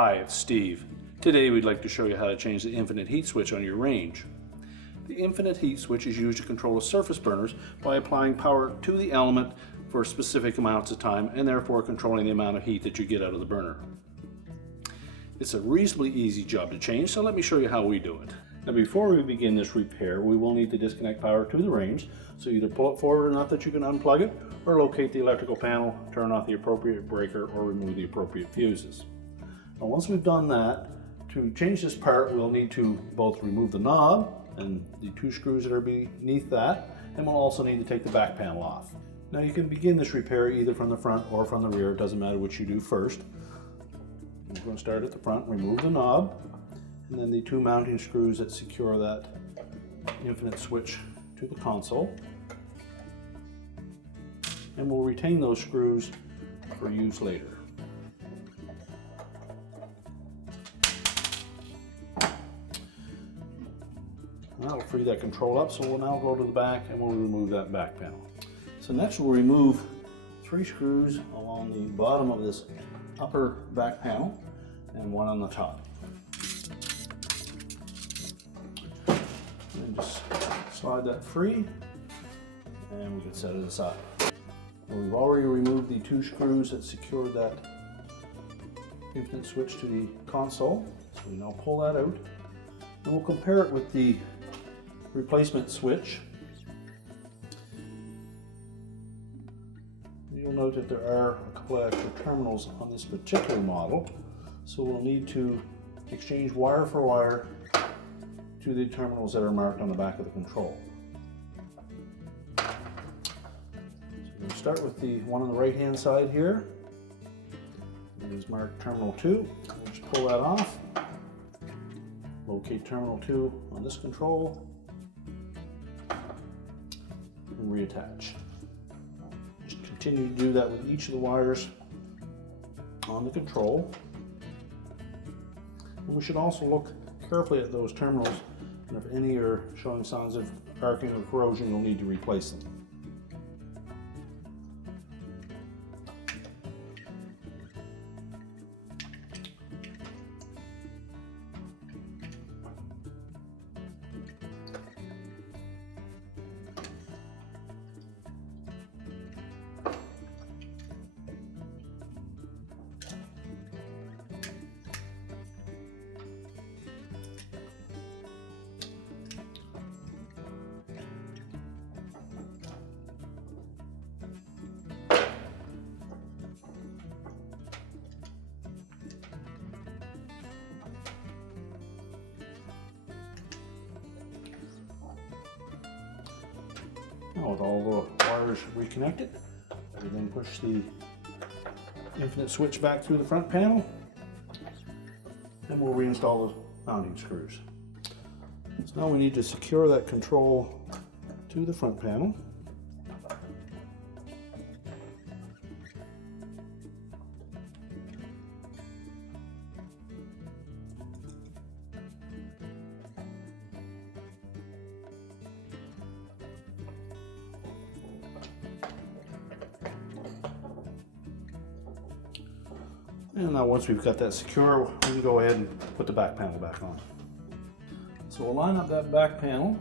Hi, it's Steve. Today we'd like to show you how to change the infinite heat switch on your range. The infinite heat switch is used to control the surface burners by applying power to the element for specific amounts of time and therefore controlling the amount of heat that you get out of the burner. It's a reasonably easy job to change, so let me show you how we do it. Now before we begin this repair, we will need to disconnect power to the range, so either pull it forward enough that you can unplug it, or locate the electrical panel, turn off the appropriate breaker, or remove the appropriate fuses. Now once we've done that, to change this part we'll need to both remove the knob and the two screws that are beneath that, and we'll also need to take the back panel off. Now you can begin this repair either from the front or from the rear, it doesn't matter which you do first. We're going to start at the front, remove the knob, and then the two mounting screws that secure that infinite switch to the console. And we'll retain those screws for use later. That'll free that control up, so we'll now go to the back and we'll remove that back panel. So next we'll remove 3 screws along the bottom of this upper back panel and one on the top. And just slide that free and we can set it aside. And we've already removed the 2 screws that secured that infinite switch to the console. So we now pull that out and we'll compare it with the replacement switch. You'll note that there are a couple of extra terminals on this particular model, so we'll need to exchange wire for wire to the terminals that are marked on the back of the control. So we'll start with the one on the right hand side here. It is marked terminal 2. We'll just pull that off. Locate terminal 2 on this control and reattach. Just continue to do that with each of the wires on the control. And we should also look carefully at those terminals, and if any are showing signs of arcing or corrosion, you'll need to replace them. Now with all the wires reconnected, we then push the infinite switch back through the front panel and we'll reinstall the mounting screws. So now we need to secure that control to the front panel. And now once we've got that secure, we can go ahead and put the back panel back on. So we'll line up that back panel,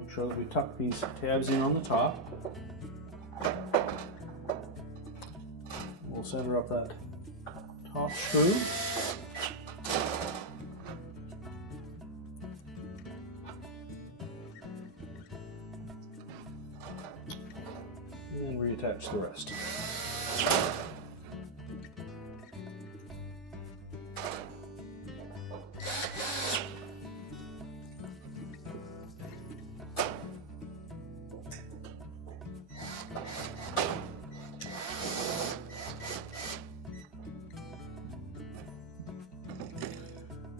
make sure that we tuck these tabs in on the top. We'll center up that top screw. And then reattach the rest.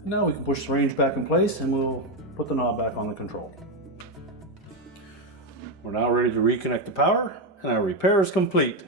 Now we can push the range back in place and we'll put the knob back on the control. We're now ready to reconnect the power and our repair is complete.